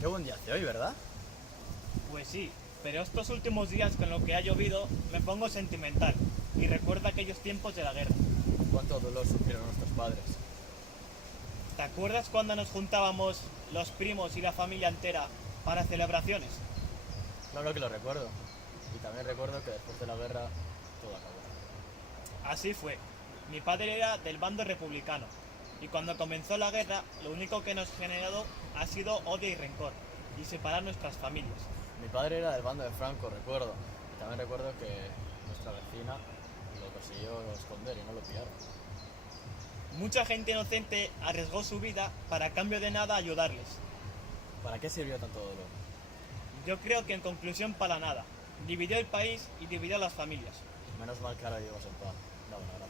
Qué buen día hace hoy, ¿verdad? Pues sí, pero estos últimos días con lo que ha llovido me pongo sentimental y recuerdo aquellos tiempos de la guerra. Cuánto dolor sufrieron nuestros padres. ¿Te acuerdas cuando nos juntábamos los primos y la familia entera para celebraciones? Claro que lo recuerdo. Y también recuerdo que después de la guerra todo acabó. Así fue. Mi padre era del bando republicano y cuando comenzó la guerra lo único que nos ha generado ha sido odio y rencor y separar nuestras familias. Mi padre era del bando de Franco, recuerdo. Y también recuerdo que nuestra vecina lo consiguió esconder y no lo pillaron. Mucha gente inocente arriesgó su vida para a cambio de nada ayudarles. ¿Para qué sirvió tanto dolor? Yo creo que en conclusión para nada. Dividió el país y dividió las familias. Menos mal que ahora vivimos en paz. No, bueno,